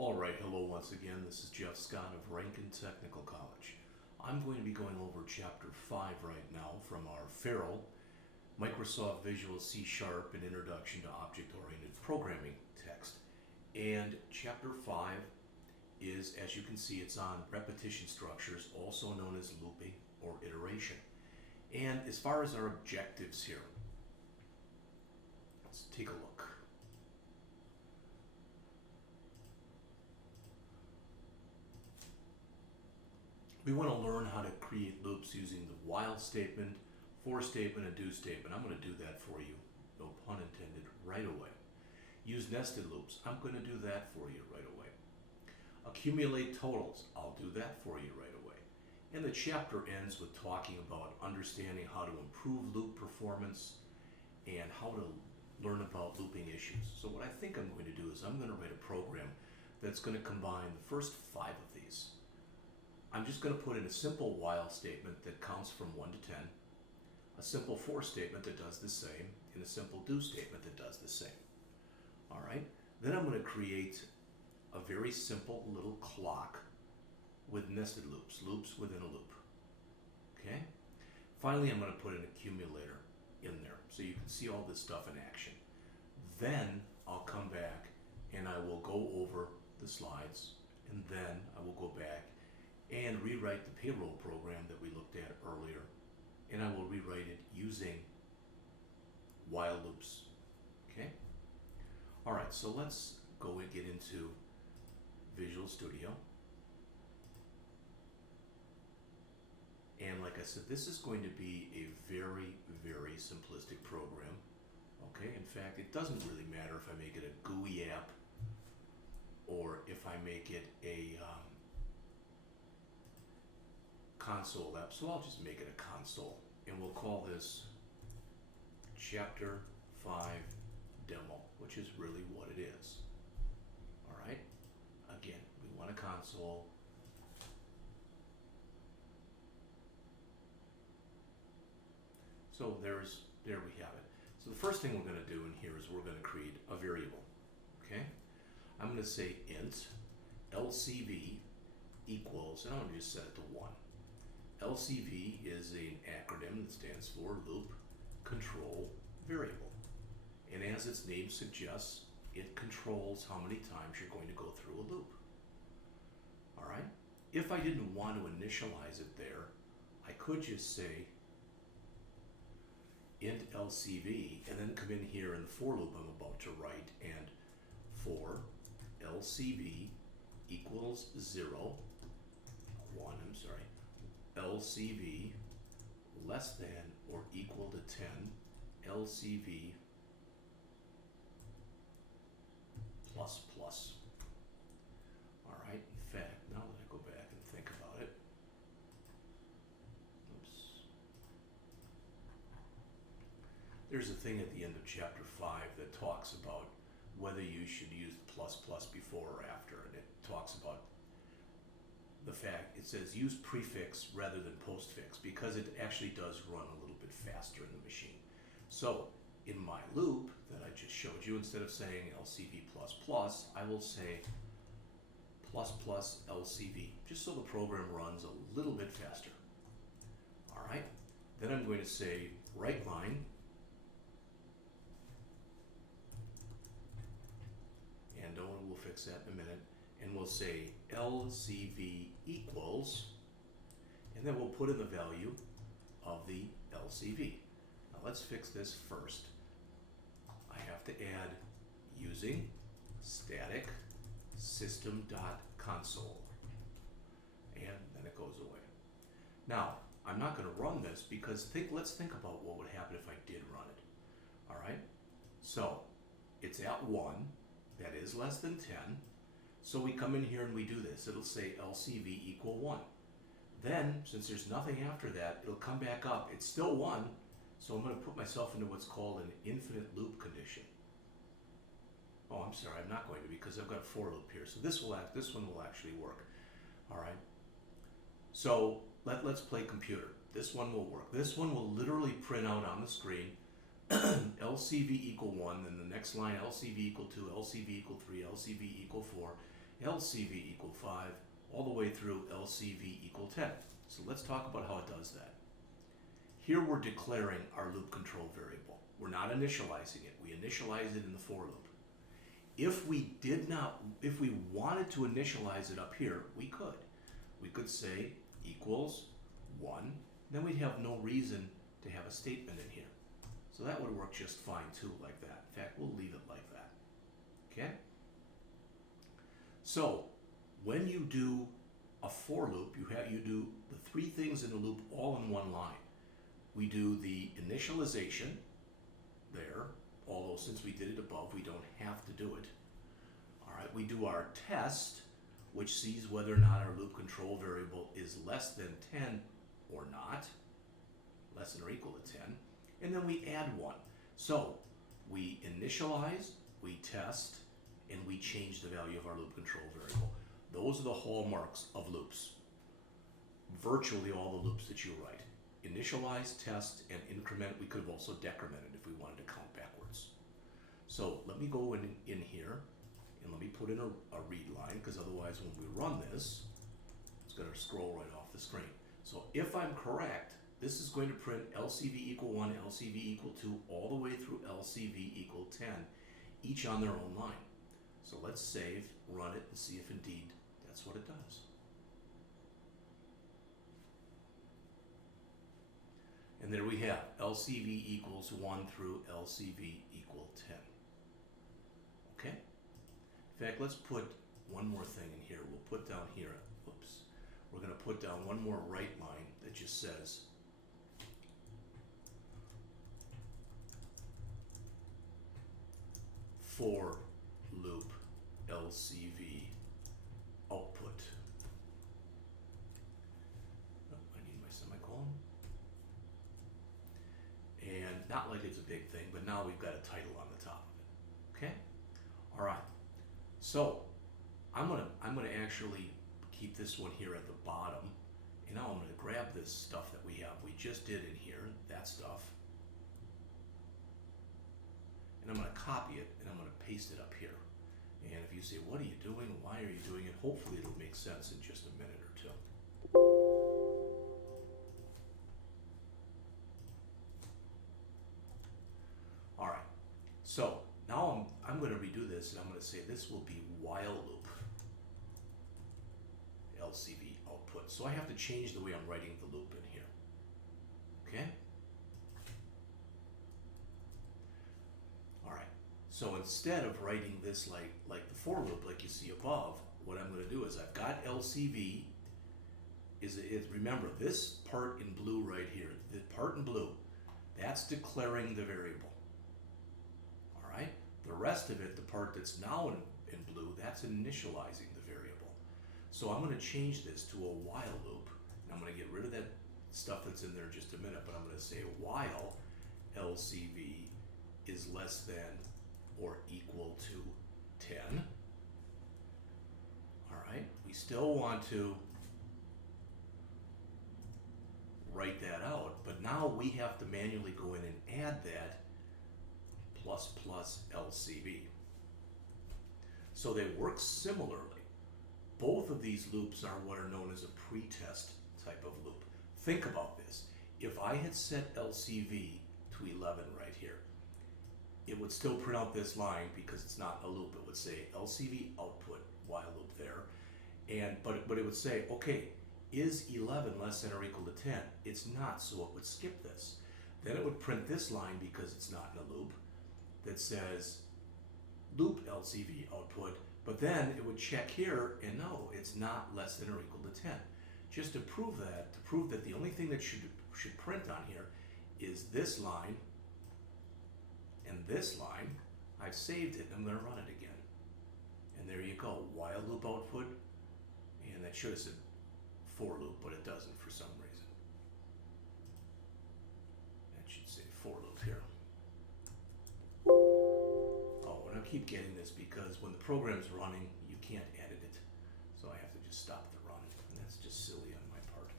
All right, hello once again. This is Jeff Scott of Rankin Technical College. I'm going to be going over Chapter 5 right now from our Farrell Microsoft Visual C# and Introduction to Object-Oriented Programming text. And Chapter 5 is, as you can see, it's on repetition structures, also known as looping or iteration. And as far as our objectives here, let's take a look. We want to learn how to create loops using the while statement, for statement, and do statement. I'm going to do that for you, no pun intended, right away. Use nested loops. I'm going to do that for you right away. Accumulate totals. I'll do that for you right away. And the chapter ends with talking about understanding how to improve loop performance and how to learn about looping issues. So what I think I'm going to do is I'm going to write a program that's going to combine the first 5 of these. I'm just going to put in a simple while statement that counts from 1 to 10, a simple for statement that does the same, and a simple do statement that does the same. All right, then I'm going to create a very simple little clock with nested loops, loops within a loop. Okay, finally I'm going to put an accumulator in there so you can see all this stuff in action. Then I'll come back and I will go over the slides, and then I will go back and rewrite the payroll program that we looked at earlier, and I will rewrite it using while loops. Okay? All right, so let's go and get into Visual Studio. And like I said, this is going to be a very, very simplistic program. Okay, in fact, it doesn't really matter if I make it a GUI app or if I make it a console app, so I'll just make it a console, and we'll call this Chapter 5 Demo, which is really what it is. All right, again, we want a console. So there we have it. So the first thing we're going to do in here is we're going to create a variable. Okay, I'm going to say int LCV equals, and I'm going to just set it to 1. LCV is an acronym that stands for Loop Control Variable. And as its name suggests, it controls how many times you're going to go through a loop. All right? If I didn't want to initialize it there, I could just say int LCV and then come in here in the for loop I'm about to write and for LCV equals 0, 1, I'm sorry, LCV less than or equal to 10, LCV plus plus. All right, in fact, now that I go back and think about it, oops. There's a thing at the end of Chapter 5 that talks about whether you should use plus plus before or after, and it talks about the fact, it says use prefix rather than postfix because it actually does run a little bit faster in the machine. So in my loop that I just showed you, instead of saying LCV plus plus, I will say plus plus LCV, just so the program runs a little bit faster. All right, then I'm going to say right line, and we'll fix that in a minute. And we'll say LCV equals, and then we'll put in the value of the LCV. Now let's fix this first. I have to add using static system.console, and then it goes away. Now, I'm not going to run this because let's think about what would happen if I did run it. All right, so it's at 1, that is less than 10. So we come in here and we do this. It'll say LCV equal 1. Then, since there's nothing after that, it'll come back up. It's still 1, so I'm going to put myself into what's called an infinite loop condition. Oh, I'm sorry, I'm not going to because I've got a for loop here. So this one will actually work. All right. So let's play computer. This one will work. This one will literally print out on the screen LCV equal 1, then the next line LCV equal 2, LCV equal 3, LCV equal 4, LCV equal 5, all the way through LCV equal 10. So let's talk about how it does that. Here we're declaring our loop control variable. We're not initializing it. We initialize it in the for loop. If we wanted to initialize it up here, we could. We could say equals 1, then we'd have no reason to have a statement in here. So that would work just fine too, like that. In fact, we'll leave it like that. Okay? So when you do a for loop, you do the three things in the loop all in one line. We do the initialization there, although since we did it above, we don't have to do it. All right, we do our test, which sees whether or not our loop control variable is less than 10 or not, less than or equal to 10, and then we add 1. So we initialize, we test, and we change the value of our loop control variable. Those are the hallmarks of loops. Virtually all the loops that you write. Initialize, test, and increment. We could have also decremented if we wanted to count backwards. So let me go in here and let me put in a read line, because otherwise when we run this, it's going to scroll right off the screen. So if I'm correct, this is going to print LCV equal 1, LCV equal 2, all the way through LCV equal 10, each on their own line. So let's save, run it, and see if indeed that's what it does. And there we have LCV equals 1 through LCV equal 10. Okay? In fact, let's put one more thing in here. We'll put down here, oops, we're going to put down one more right line that just says for loop LCV output. Oh, I need my semicolon. And not like it's a big thing, but now we've got a title on the top of it. Okay? All right. So I'm gonna actually keep this one here at the bottom, and now I'm gonna grab this stuff that we just did in here, that stuff, and I'm gonna copy it and I'm gonna paste it up here. And if you say, what are you doing? Why are you doing it? Hopefully it'll make sense in just a minute or two. All right, so now I'm going to redo this, and I'm going to say this will be while loop LCV output. So I have to change the way I'm writing the loop in here. Okay? All right. So instead of writing this like the for loop, like you see above, what I'm going to do is I've got LCV. Remember this part in blue right here, the part in blue, that's declaring the variable. All right. The rest of it, the part that's now in blue, that's initializing the variable. So I'm going to change this to a while loop. And I'm going to get rid of that stuff that's in there in just a minute, but I'm going to say while LCV is less than or equal to 10. All right, we still want to write that out, but now we have to manually go in and add that plus LCV. So they work similarly. Both of these loops are what are known as a pretest type of loop. Think about this. If I had set LCV to 11 right here, it would still print out this line because it's not a loop. It would say LCV output while loop there, but it would say, okay, is 11 less than or equal to 10? It's not, so it would skip this. Then it would print this line because it's not in a loop that says loop LCV output, but then it would check here and no, it's not less than or equal to 10. Just to prove that the only thing that should print on here is this line and this line. I've saved it and I'm going to run it again. And there you go, while loop output, and that should have said for loop, but it doesn't for some reason. That should say for loop here. Oh, and I keep getting this because when the program's running, you can't edit it. So I have to just stop the run, and that's just silly on my part.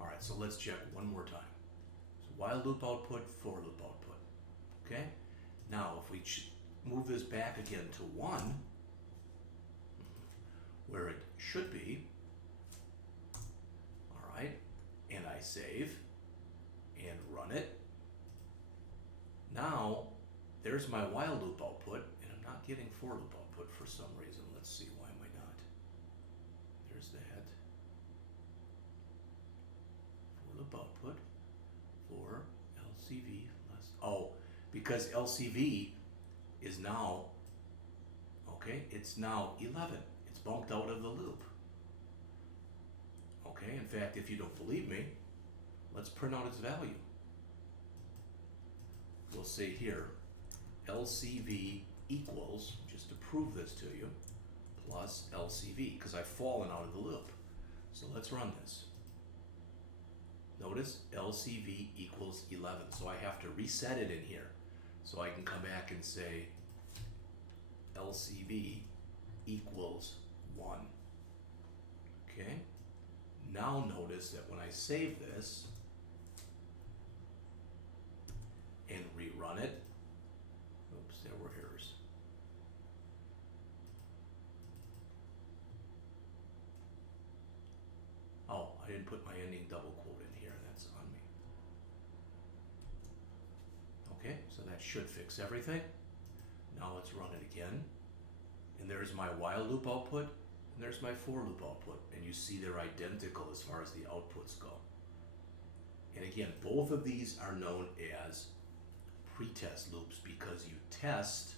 All right, so let's check one more time. So while loop output, for loop output. Okay? Now, if we move this back again to 1, should be. All right, and I save and run it. Now, there's my while loop output, and I'm not getting for loop output for some reason. Let's see, why am I not? There's that. For loop output for LCV less, oh, because LCV is now, okay, it's now 11. It's bumped out of the loop. Okay, in fact, if you don't believe me, let's print out its value. We'll say here, LCV equals, just to prove this to you, plus LCV, because I've fallen out of the loop. So let's run this. Notice LCV equals 11, so I have to reset it in here. So I can come back and say LCV equals 1. Okay? Now notice that when I save this and rerun it, oops, there were errors. Oh, I didn't put my ending double quote in here, that's on me. Okay, so that should fix everything. Now let's run it again. And there's my while loop output, and there's my for loop output. And you see they're identical as far as the outputs go. And again, both of these are known as pretest loops because you test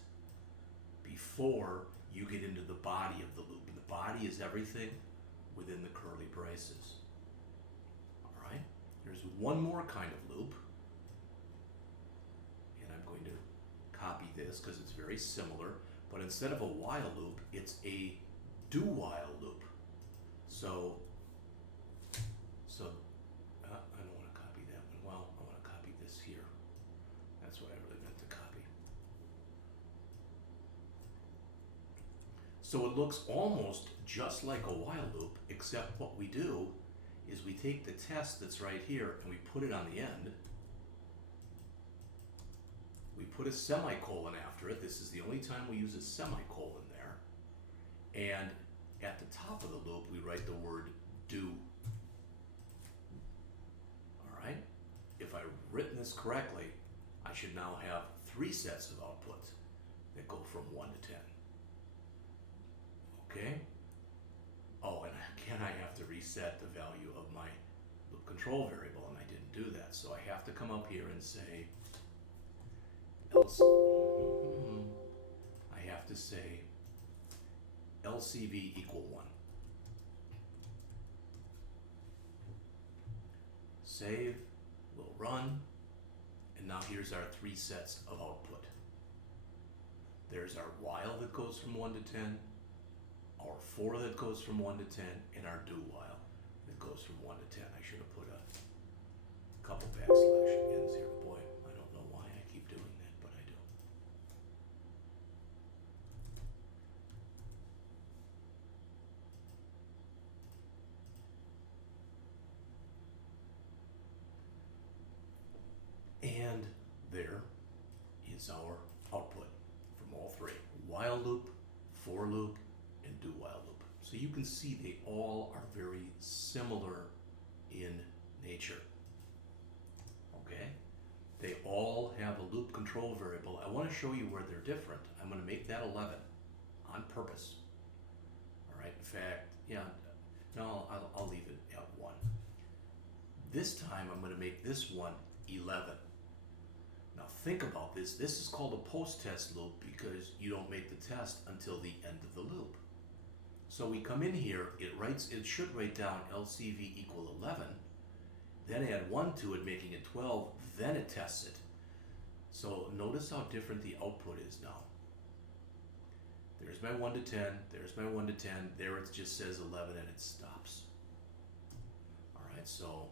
before you get into the body of the loop. And the body is everything within the curly braces. All right, there's one more kind of loop. And I'm going to copy this because it's very similar. But instead of a while loop, it's a do while loop. So I don't want to copy that one. Well, I want to copy this here. That's what I really meant to copy. So it looks almost just like a while loop, except what we do is we take the test that's right here and we put it on the end. We put a semicolon after it. This is the only time we use a semicolon there. And at the top of the loop, we write the word do. All right? If I've written this correctly, I should now have 3 sets of outputs that go from 1 to 10. Okay? Oh, and again, I have to reset the value of my loop control variable, and I didn't do that. So I have to come up here and say, I have to say LCV equal 1. Save, we'll run, and now here's our 3 sets of output. There's our while that goes from 1 to 10, our for that goes from 1 to 10, and our do while that goes from 1 to 10. I should have put a couple backslash ends here. Boy, I don't know why I keep doing that, but I do. And there is our output from all 3. While loop, for loop, and do while loop. So you can see they all are very similar in nature. Okay? They all have a loop control variable. I want to show you where they're different. I'm going to make that 11 on purpose. All right? In fact, yeah, no, I'll leave it at 1. This time I'm going to make this one 11. Now think about this. This is called a post-test loop because you don't make the test until the end of the loop. So we come in here, it should write down LCV equal 11, then add 1 to it, making it 12, then it tests it. So notice how different the output is now. There's my 1 to 10, there's my 1 to 10, there it just says 11 and it stops. All right, so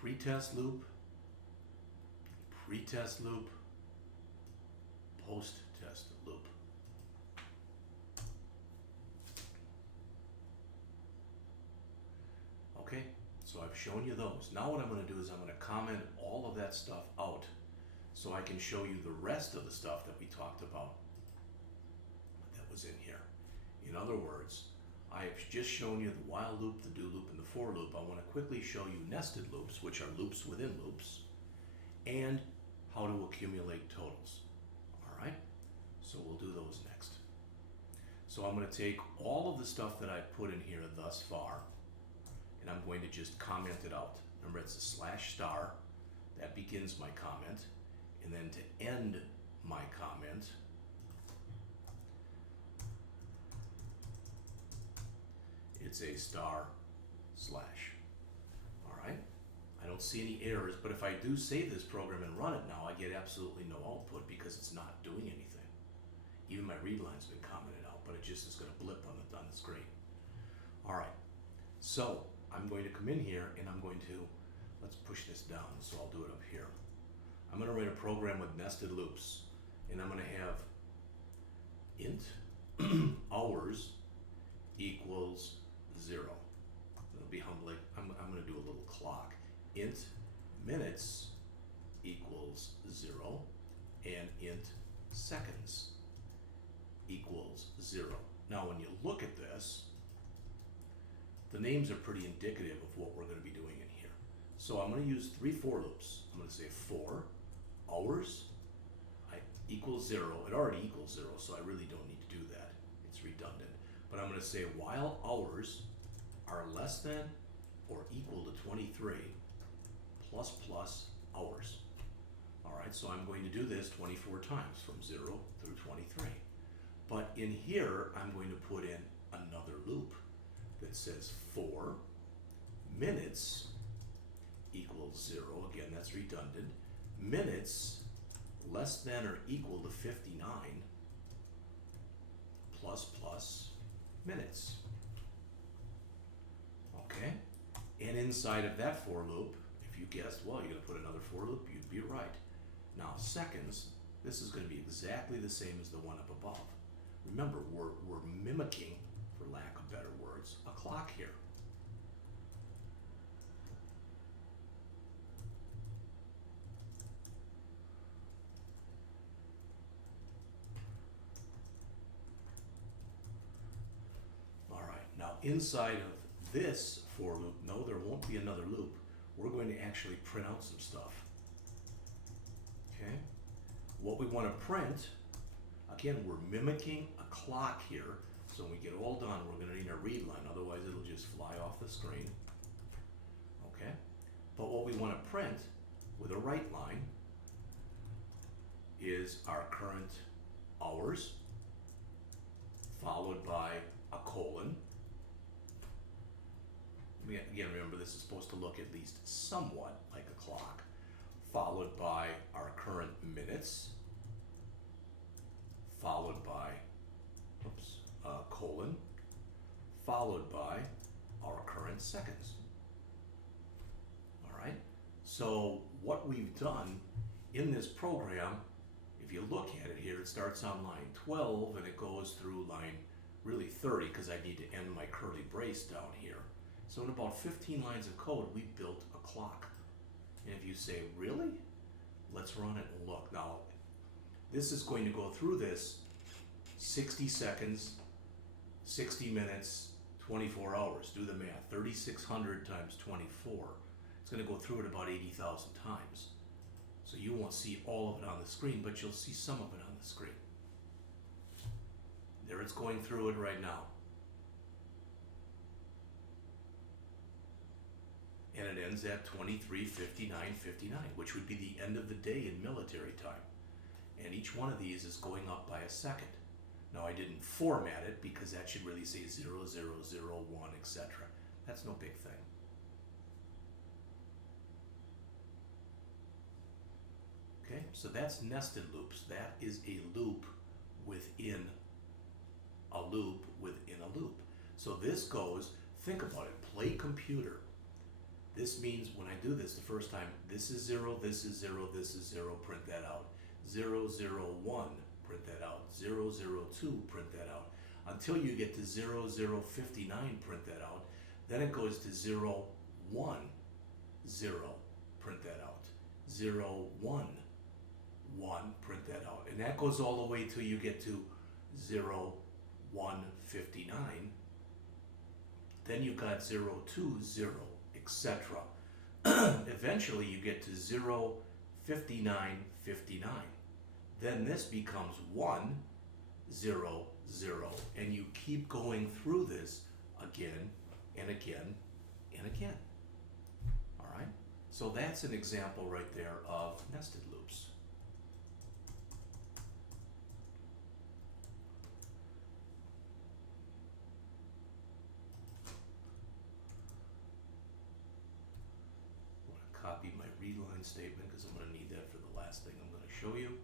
pretest loop, post-test loop. Okay, so I've shown you those. Now what I'm going to do is I'm going to comment all of that stuff out so I can show you the rest of the stuff that we talked about that was happens in here. In other words, I have just shown you the while loop, the do loop, and the for loop. I want to quickly show you nested loops, which are loops within loops, and how to accumulate totals. All right? So we'll do those next. So I'm going to take all of the stuff that I put in here thus far, and I'm going to just comment it out. Remember, it's a slash star. That begins my comment. And then to end my comment, it's a star slash. All right? I don't see any errors, but if I do save this program and run it now, I get absolutely no output because it's not doing anything. Even my read line's been commented out, but it just is going to blip on the screen. All right, so I'm going to come in here and I'm going to, let's push this down, so I'll do it up here. I'm going to write a program with nested loops, and I'm going to have int hours equals 0. It'll be humbling. I'm going to do a little clock. Int minutes equals 0, and int seconds equals 0. Now when you look at this, the names are pretty indicative of what we're going to be doing in here. So I'm going to use 3 for loops. I'm going to say for hours equals 0. It already equals 0, so I really don't need to do that. It's redundant. But I'm going to say while hours are less than or equal to 23 plus plus hours. All right, so I'm going to do this 24 times from 0 through 23. But in here, I'm going to put in another loop that says for minutes equals 0. Again, that's redundant. Minutes less than or equal to 59 plus plus minutes. Okay? And inside of that for loop, if you guessed, well, you're going to put another for loop, you'd be right. Now, seconds, this is going to be exactly the same as the one up above. Remember, we're mimicking, for lack of better words, a clock here. All right, now inside of this for loop, no, there won't be another loop. We're going to actually print out some stuff. Okay? What we want to print, again, we're mimicking a clock here. So when we get all done, we're going to need a read line, otherwise it'll just fly off the screen. Okay? But what we want to print with a write line is our current hours, followed by a colon. Again, remember, this is supposed to look at least somewhat like a clock, followed by our current minutes, followed by, colon, followed by our current seconds. All right? So what we've done in this program, if you look at it here, it starts on line 12 and it goes through line really 30 because I need to end my curly brace down here. So in about 15 lines of code, we built a clock. And if you say, really? Let's run it and look. Now, this is going to go through this 60 seconds, 60 minutes, 24 hours. Do the math. 3,600 times 24. It's going to go through it about 80,000 times. So you won't see all of it on the screen, but you'll see some of it on the screen. There it's going through it right now. And it ends at 23:59:59, which would be the end of the day in military time. And each one of these is going up by a second. Now I didn't format it because that should really say 0, 0, 0, 1, etc. That's no big thing. Okay, so that's nested loops. That is a loop within a loop within a loop. So this goes, think about it, play computer. This means when I do this the first time, this is 0, this is 0, this is 0, print that out. 0, 0, 1, print that out. 0, 0, 2, print that out. Until you get to 0, 0, 59, print that out. Then it goes to 0, 1, 0, print that out. 0, 1, 1, print that out. And that goes all the way till you get to 0, 159. Then you've got 0, 2, 0, etc. Eventually you get to 0, 59, 59. Then this becomes 1, 0, 0. And you keep going through this again and again and again. All right? So that's an example right there of nested loops. I'm going to copy my read line statement because I'm going to need that for the last thing I'm going to show you.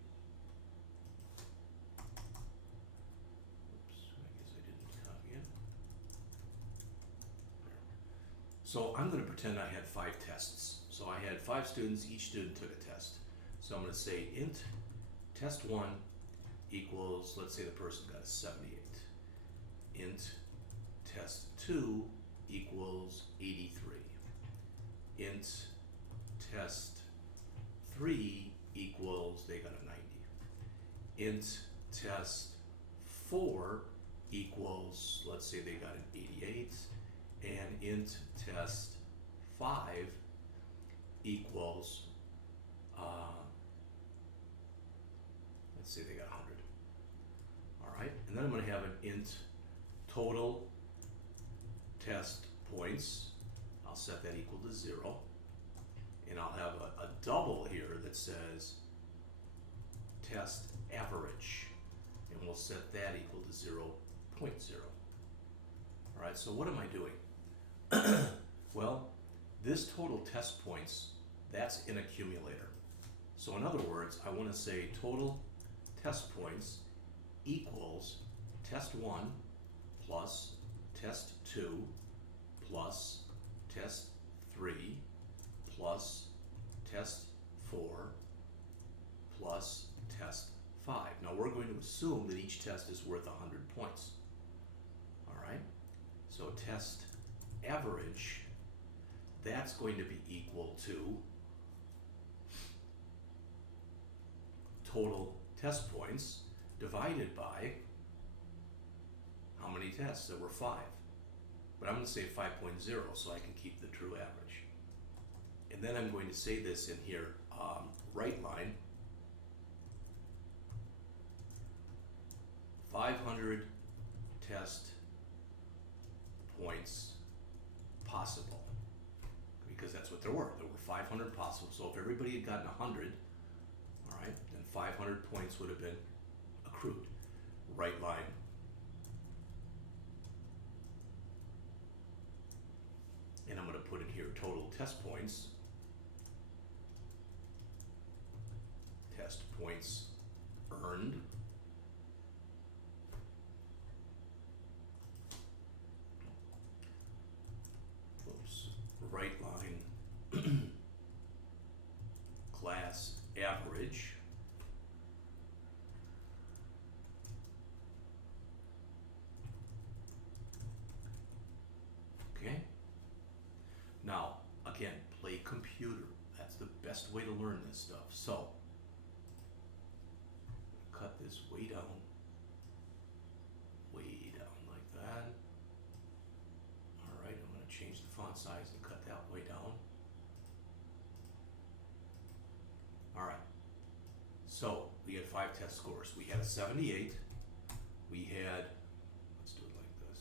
Oops, I guess I didn't copy it. There. So I'm going to pretend I had 5 tests. So I had 5 students, each student took a test. So I'm going to say int test 1 equals, let's say the person got a 78. Int test 2 equals 83. Int test 3 equals, they got a 90. Int test 4 equals, let's say they got an 88. And int test 5 equals, let's say they got 100. All right, and then I'm going to have an int total test points. I'll set that equal to 0. And I'll have a double here that says test average. And we'll set that equal to 0.0. All right, so what am I doing? Well, this total test points, that's an accumulator. So in other words, I want to say total test points equals test 1 plus test 2 plus test 3 plus test 4 plus test 5. Now we're going to assume that each test is worth 100 points. All right, so test average, that's going to be equal to total test points divided by how many tests? There were 5. But I'm going to say 5.0 so I can keep the true average. And then I'm going to say this in here, right line, 500 test points possible, because that's what there were. There were 500 possible. So if everybody had gotten 100, all right, then 500 points would have been accrued. Right line. And I'm going to put in here total test points. Test points earned. Oops. Right line. Class average. Okay. Now, again, play computer. That's the best way to learn this stuff. So, cut this way down like that. All right, I'm going to change the font size and cut that way down. All right, so we had 5 test scores. We had a 78. We had, let's do it like this.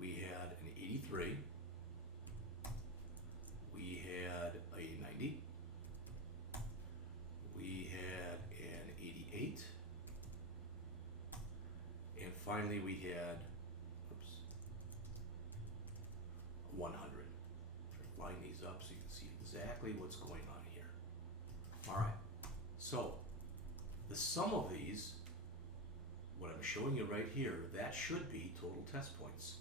We had an 83. We had a 90. We had an 88. And finally we had, oops, 100. Line these up so you can see exactly what's going on here. All right, so the sum of these, what I'm showing you right here, that should be total test points.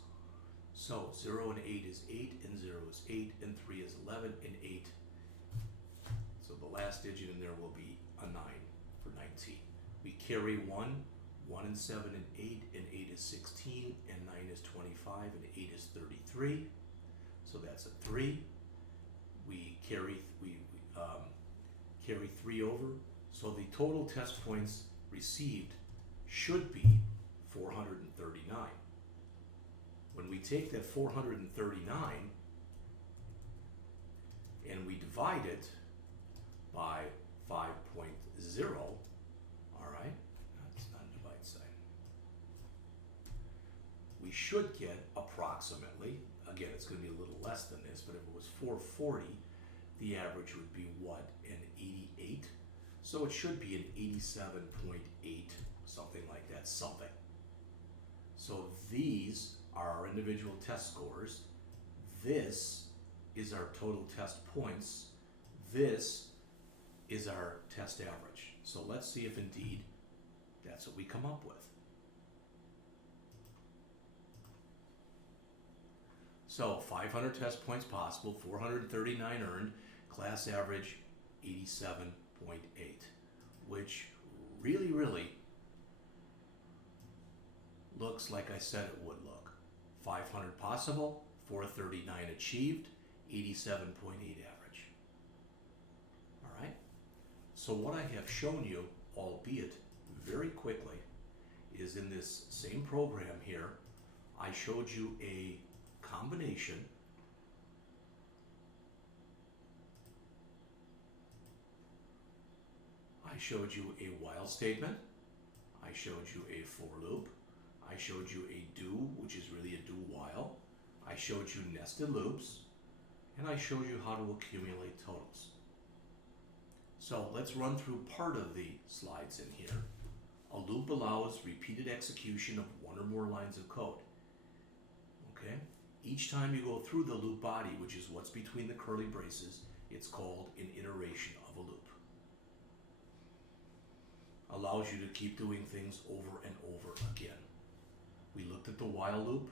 So 0 and 8 is 8, and 0 is 8, and 3 is 11, and 8. So the last digit in there will be a 9 for 19. We carry 1, 1 and 7 and 8, and 8 is 16, and 9 is 25, and 8 is 33. So that's a 3. We carry, carry 3 over, so the total test points received should be 439. When we take that 439 and we divide it by 5.0, all right, that's not a divide sign, we should get approximately, again, it's going to be a little less than this, but if it was 440, the average would be what, an 88? So it should be an 87.8, something like that, something. So these are our individual test scores. This is our total test points. This is our test average. So let's see if indeed that's what we come up with. So 500 test points possible, 439 earned, class average 87.8, which really looks like I said it would look. 500 possible, 439 achieved, 87.8 average. All right? So what I have shown you, albeit very quickly, is in this same program here, I showed you a combination I showed you a while statement, I showed you a for loop, I showed you a do, which is really a do while, I showed you nested loops, and I showed you how to accumulate totals. So let's run through part of the slides in here. A loop allows repeated execution of one or more lines of code. Okay? Each time you go through the loop body, which is what's between the curly braces, it's called an iteration of a loop. Allows you to keep doing things over and over again. We looked at the while loop,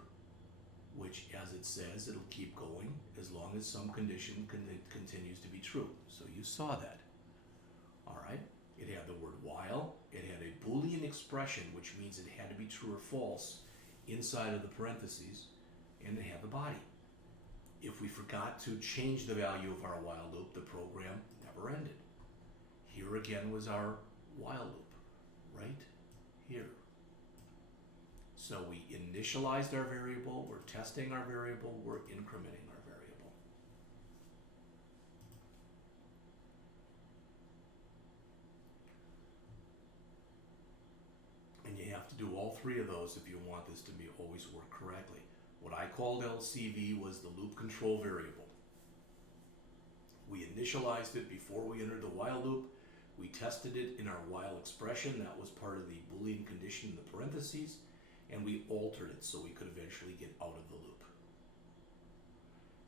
which, as it says, it'll keep going as long as some condition continues to be true. So you saw that. All right? It had the word while. It had a Boolean expression, which means it had to be true or false inside of the parentheses, and it had the body. If we forgot to change the value of our while loop, the program never ended. Here again was our while loop, right here. So we initialized our variable, we're testing our variable, we're incrementing our variable. And you have to do all three of those if you want this to always work correctly. What I called LCV was the loop control variable. We initialized it before we entered the while loop. We tested it in our while expression. That was part of the Boolean condition in the parentheses. And we altered it so we could eventually get out of the loop.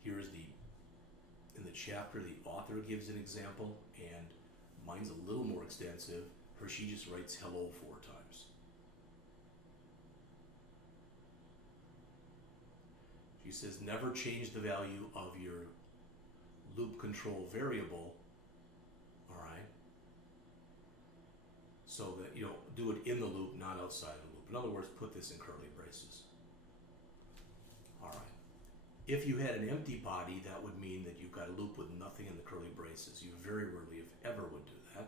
Here's in the chapter, the author gives an example, and mine's a little more extensive. She just writes hello 4 times. She says never change the value of your loop control variable, all right? So that you don't do it in the loop, not outside the loop. In other words, put this in curly braces. All right. If you had an empty body, that would mean that you've got a loop with nothing in the curly braces. You very rarely, if ever, would do that.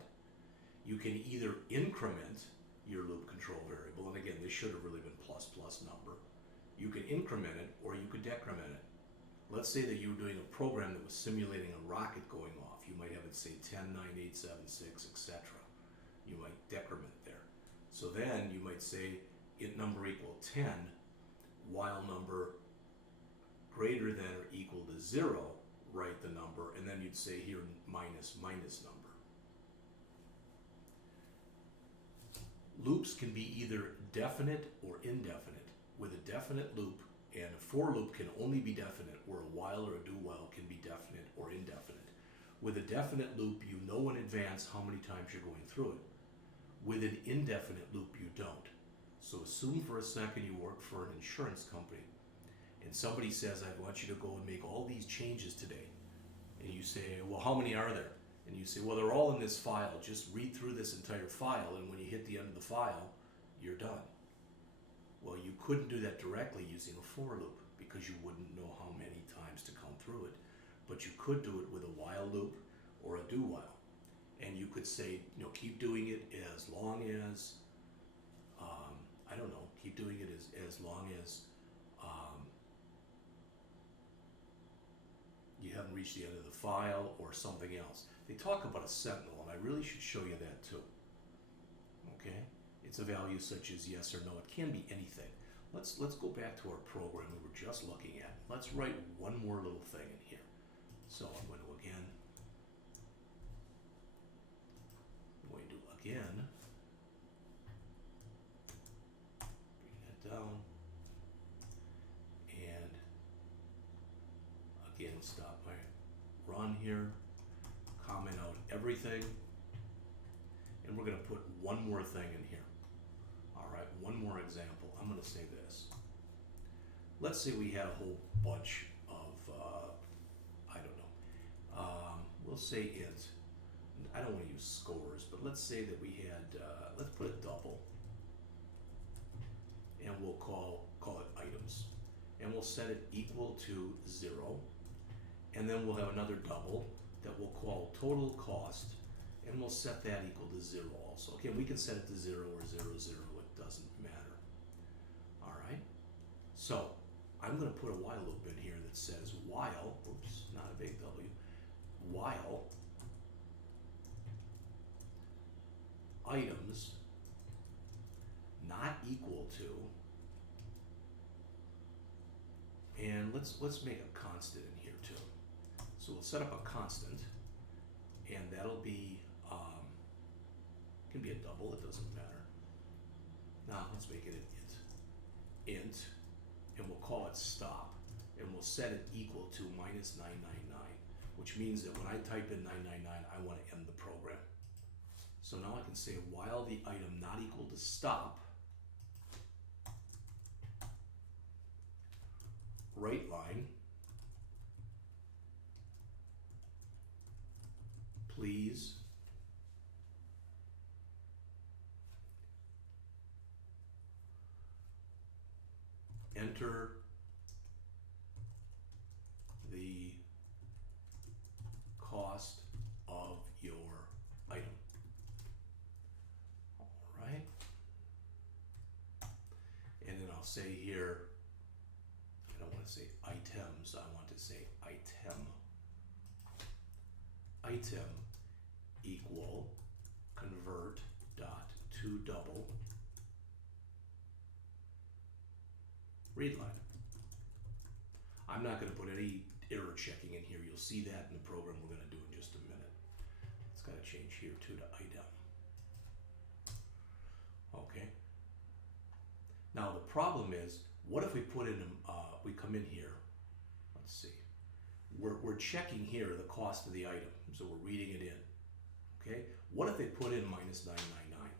You can either increment your loop control variable, and again, this should have really been plus number. You can increment it, or you could decrement it. Let's say that you were doing a program that was simulating a rocket going off. You might have it say 10, 9, 8, 7, 6, etc. You might decrement there. So then you might say int number equal 10, while number greater than or equal to 0, write the number, and then you'd say here minus number. Loops can be either definite or indefinite. With a definite loop, and a for loop can only be definite, where a while or a do while can be definite or indefinite. With a definite loop, you know in advance how many times you're going through it. With an indefinite loop, you don't. So assume for a second you work for an insurance company, and somebody says, I want you to go and make all these changes today. And you say, well, how many are there? And you say, well, they're all in this file. Just read through this entire file, and when you hit the end of the file, you're done. Well, you couldn't do that directly using a for loop because you wouldn't know how many times to come through it. But you could do it with a while loop or a do while. And could say, keep doing it as long as, I don't know, keep doing it as long as you haven't reached the end of the file or something else. They talk about a sentinel, and I really should show you that too. Okay? It's a value such as yes or no. It can be anything. Let's go back to our program we were just looking at. Let's write one more little thing in here. So I'm going to again bring that down, and again stop my run here, comment out everything, and we're going to put one more thing in here. All right, one more example. I'm going to say this. Let's say we had a whole bunch of, I don't know, we'll say int. I don't want to use scores, but let's say that we had, let's put a double, and we'll call it items, and we'll set it equal to 0, and then we'll have another double that we'll call total cost, and we'll set that equal to 0 also. Again, we can set it to 0 or 0, 0, it doesn't matter. All right, so I'm going to put a while loop in here that says while, oops, not a big W, while items not equal to, and let's make a constant in here too. So we'll set up a constant, and that'll be can be a double, it doesn't matter. Now let's make it an int, and we'll call it stop, and we'll set it equal to -999, which means that when I type in 999, I want to end the program. So now I can say while the item not equal to stop, right line, please enter the cost of your item. All right. And then I'll say here, I don't want to say items, I want to say item. Item equal convert dot to double read line. I'm not going to put any error checking in here. You'll see that in the program we're going to do in just a minute. It's got to change here too to item. Okay. Now the problem is, what if we put in, we come in here, let's see, we're checking here the cost of the item, so we're reading it in, okay? What if they put in -999?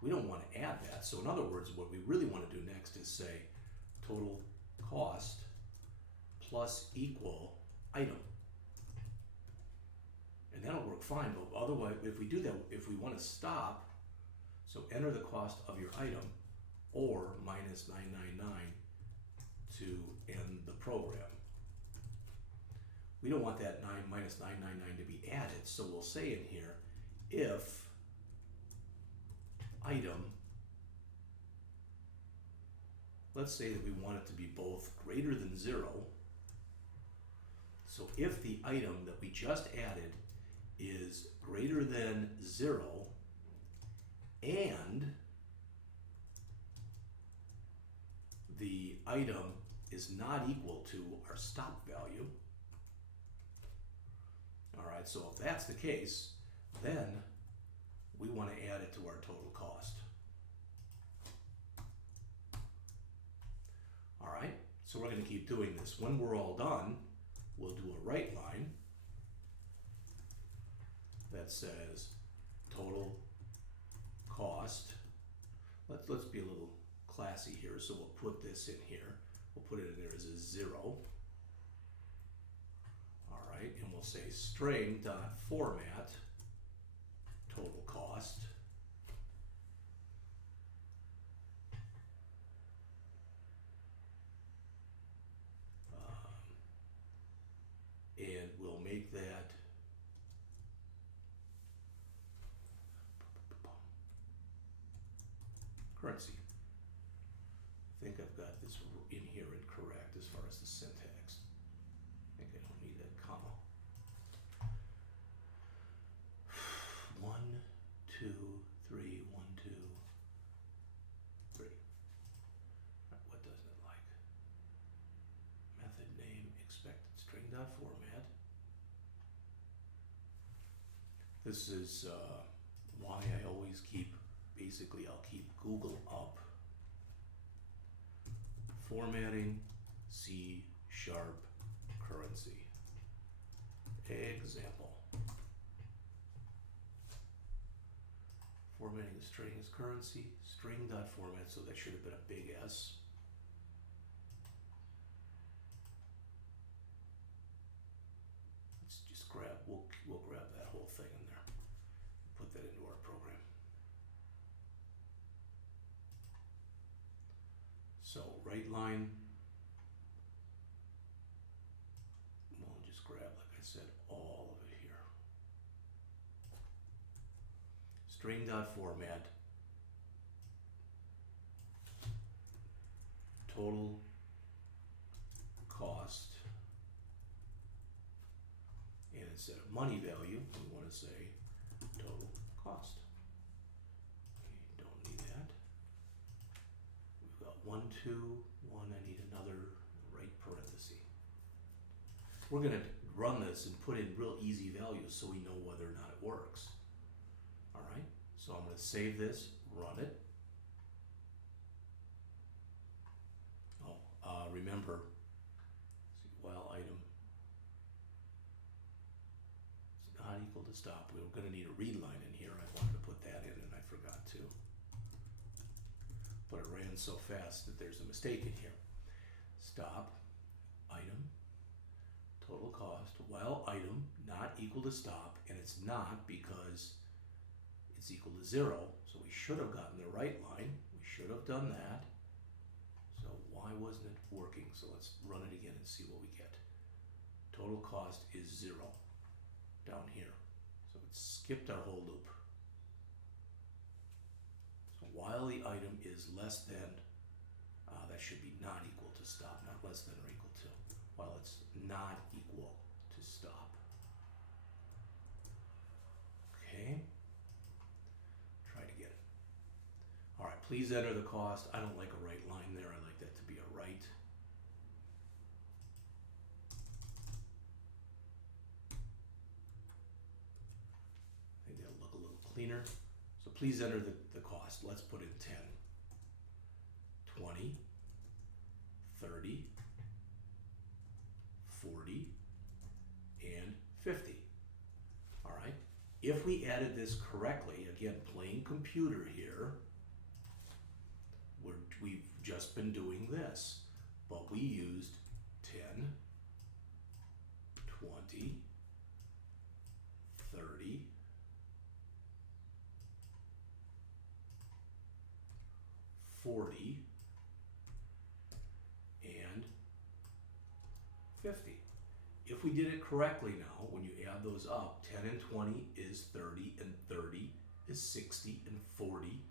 We don't want to add that, so in other words, what we really want to do next is say total cost plus equal item. And that'll work fine, but otherwise, if we do that, if we want to stop, so enter the cost of your item, or -999 to end the program. We don't want that -999 to be added, so we'll say in here, if item, let's say that we want it to be both greater than 0, so if the item that we just added is greater than 0 and the item is not equal to our stop value. All right, so if that's the case, then we want to add it to our total cost. All right, so we're going to keep doing this. When we're all done, we'll do a right line that says total cost. Let's be a little classy here, so we'll put this in here. We'll put it in there as a 0. All right, and we'll say string dot format total cost. And we'll make that This is why I always keep, basically I'll keep Google up. Formatting C# currency. Example. Formatting the string as currency. String.format, so that should have been a big S. Let's just grab, we'll grab that whole thing in there. Put that into our program. So right line, we'll just grab, like I said, all of it here. String.format, total cost, and instead of money value, we want to say total cost. Okay, don't need that. We've got 1, 2, 1, I need another right parenthesis. We're going to run this and put in real easy values so we know whether or not it works. All right, so I'm going to save this, run it. Remember, see, while item is not equal to stop. We were going to need a read line in here. I wanted to put that in and I forgot to. But it ran so fast that there's a mistake in here. Stop, item, total cost, while item not equal to stop, and it's not because it's equal to 0. So we should have gotten the right line. We should have done that. So why wasn't it working? So let's run it again and see what we get. Total cost is 0 down here. So it skipped our whole loop. So while the item is less than, that should be not equal to stop, not less than or equal to. While it's not equal to stop. Okay. Try it again. All right, please enter the cost. I don't like a right line there. I like that to be a right. I think that'll look a little cleaner. So please enter the cost. Let's put in 10, 20, 30, 40, and 50. All right. If we added this correctly, again, plain computer here, we've just been doing this, but we used 10, 20, 30, 40, and 50. If we did it correctly now, when you add those up, 10 and 20 is 30, and 30 is 60, and 40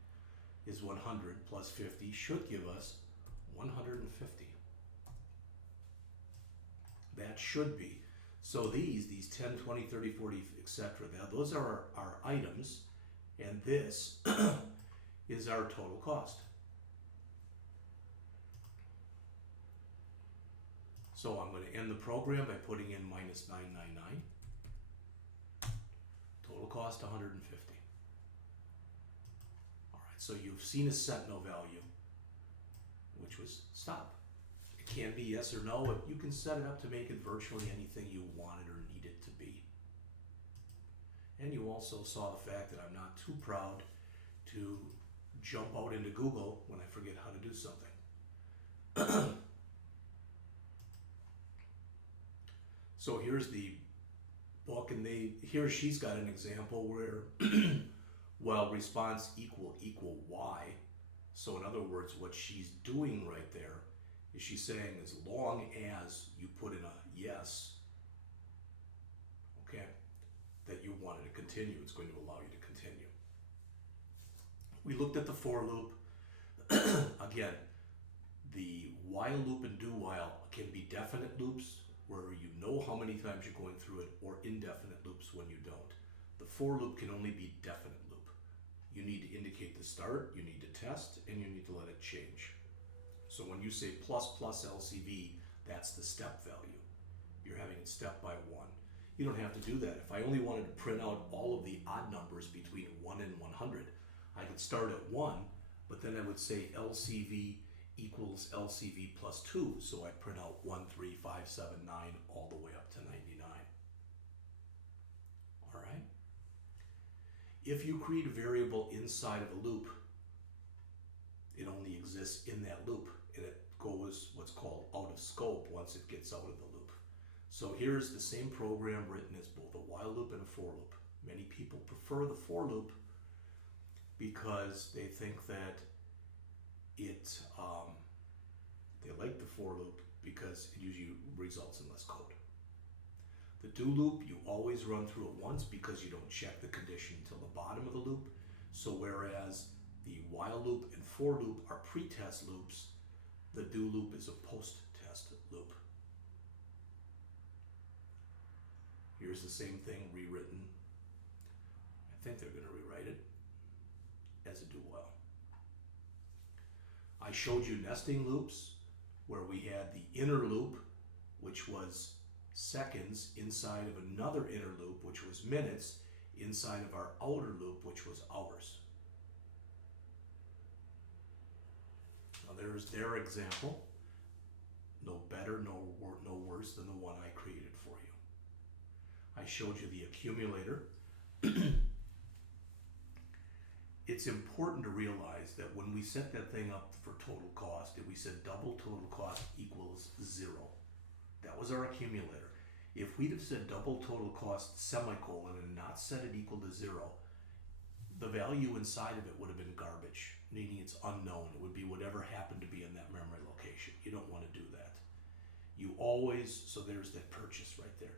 is 100 plus 50 should give us 150. That should be. So these 10, 20, 30, 40, etc., those are our items, and this is our total cost. So I'm going to end the program by putting in minus 999. Total cost 150. All right, so you've seen a set no value, which was stop. It can be yes or no. You can set it up to make it virtually anything you want it or need it to be. And you also saw the fact that I'm not too proud to jump out into Google when I forget how to do something. So here's the book, and here she's got an example where, well, response equal Y. So in other words, what she's doing right there is she's saying as long as you put in a yes, okay, that you wanted to continue, it's going to allow you to continue. We looked at the for loop. Again, the while loop and do while can be definite loops, where you know how many times you're going through it, or indefinite loops when you don't. The for loop can only be definite loop. You need to indicate the start, you need to test, and you need to let it change. So when you say plus LCV, that's the step value. You're having it step by 1. You don't have to do that. If I only wanted to print out all of the odd numbers between 1 and 100, I could start at 1, but then I would say LCV equals LCV plus 2, so I print out 1, 3, 5, 7, 9, all the way up to 99. All right? If you create a variable inside of a loop, it only exists in that loop, and it goes what's called out of scope once it gets out of the loop. So here's the same program written as both a while loop and a for loop. Many people prefer the for loop because they think that they like the for loop because it usually results in less code. The do loop, you always run through it once because you don't check the condition until the bottom of the loop. So whereas the while loop and for loop are pre-test loops, the do loop is a post-test loop. Here's the same thing rewritten. I think they're going to rewrite it as a do while. I showed you nesting loops where we had the inner loop, which was seconds, inside of another inner loop, which was minutes, inside of our outer loop, which was hours. Now there's their example. No better, no worse than the one I created for you. I showed you the accumulator. It's important to realize that when we set that thing up for total cost, we said double total cost equals 0. That was our accumulator. If we'd have said double total cost semicolon and not set it equal to 0, the value inside of it would have been garbage, meaning it's unknown. It would be whatever happened to be in that memory location. You don't want to do that. You always, so there's that purchase right there.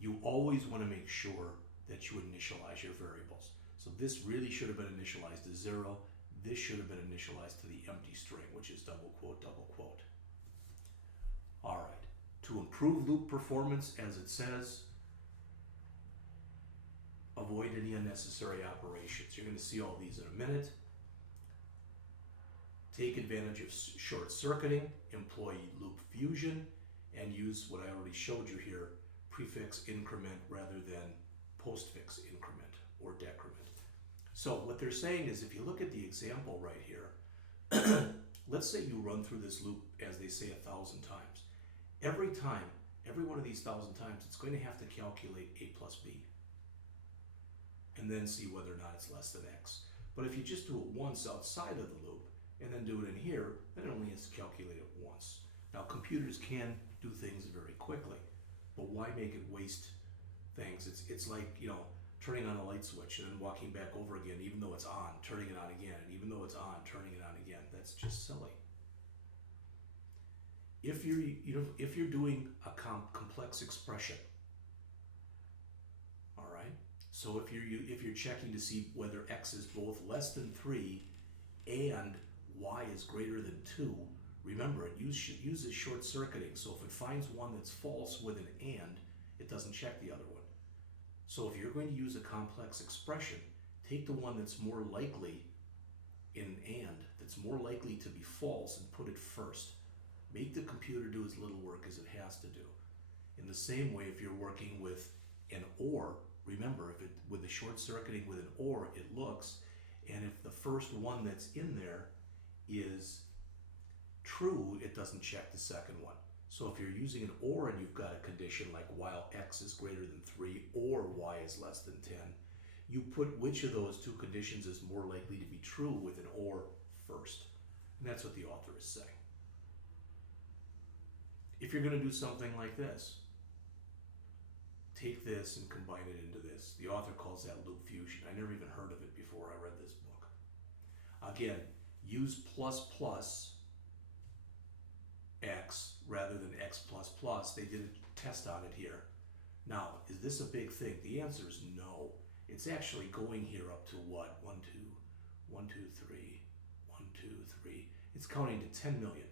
You always want to make sure that you initialize your variables. So this really should have been initialized to 0. This should have been initialized to the empty string, which is double quote, double quote. All right. To improve loop performance, as it says, avoid any unnecessary operations. You're going to see all these in a minute. Take advantage of short circuiting, employ loop fusion, and use what I already showed you here, prefix increment rather than postfix increment or decrement. So what they're saying is, if you look at the example right here, let's say you run through this loop, as they say, 1,000 times. Every time, every one of these 1,000 times, it's going to have to calculate a plus b and then see whether or not it's less than x. But if you just do it once outside of the loop and then do it in here, then it only has to calculate it once. Now computers can do things very quickly, but why make it waste things? It's like, you know, turning on a light switch and then walking back over again, even though it's on, turning it on again, and even though it's on, turning it on again. That's just silly. If you're doing a complex expression, all right. So if you're checking to see whether x is both less than 3 and y is greater than 2, remember it uses short circuiting. So if it finds one that's false with an and, it doesn't check the other one. So if you're going to use a complex expression, take the one that's more likely in and, that's more likely to be false, and put it first. Make the computer do as little work as it has to do. In the same way, if you're working with an or, remember, if it with the short circuiting with an or, it looks, and if the first one that's in there is true, it doesn't check the second one. So if you're using an or and you've got a condition like while x is greater than 3 or y is less than 10, you put which of those two conditions is more likely to be true with an or first. And that's what the author is saying. If you're going to do something like this, take this and combine it into this. The author calls that loop fusion. I never even heard of it before I read this book. Again, use plus plus x rather than x plus plus. They did a test on it here. Now, is this a big thing? The answer is no. It's actually going here up to what? 1, 2, 1, 2, 3, 1, 2, 3. It's counting to 10 million.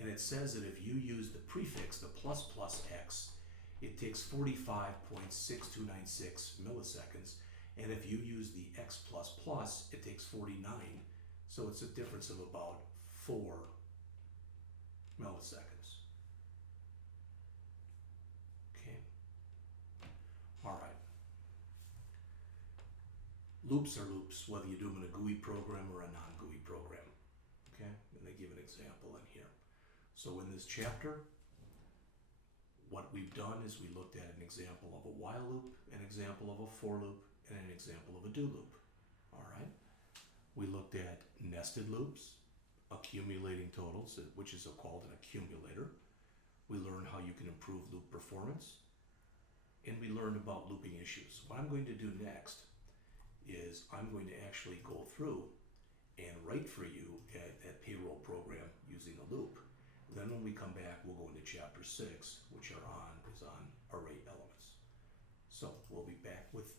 And it says that if you use the prefix, the plus plus x, it takes 45.6296 milliseconds. And if you use the x plus plus, it takes 49. So it's a difference of about 4 milliseconds. Okay. loops are loops, whether you do them in a GUI program or a non-GUI program. Okay, and they give an example in here. So in this chapter, what we've done is we looked at an example of a while loop, an example of a for loop, and an example of a do loop. All right. We looked at nested loops, accumulating totals, which is called an accumulator. We learned how you can improve loop performance, and we learned about looping issues. What I'm going to do next is I'm going to actually go through and write for you that payroll program using a loop. Then when we come back, we'll go into Chapter 6, which is on array elements. So we'll be back with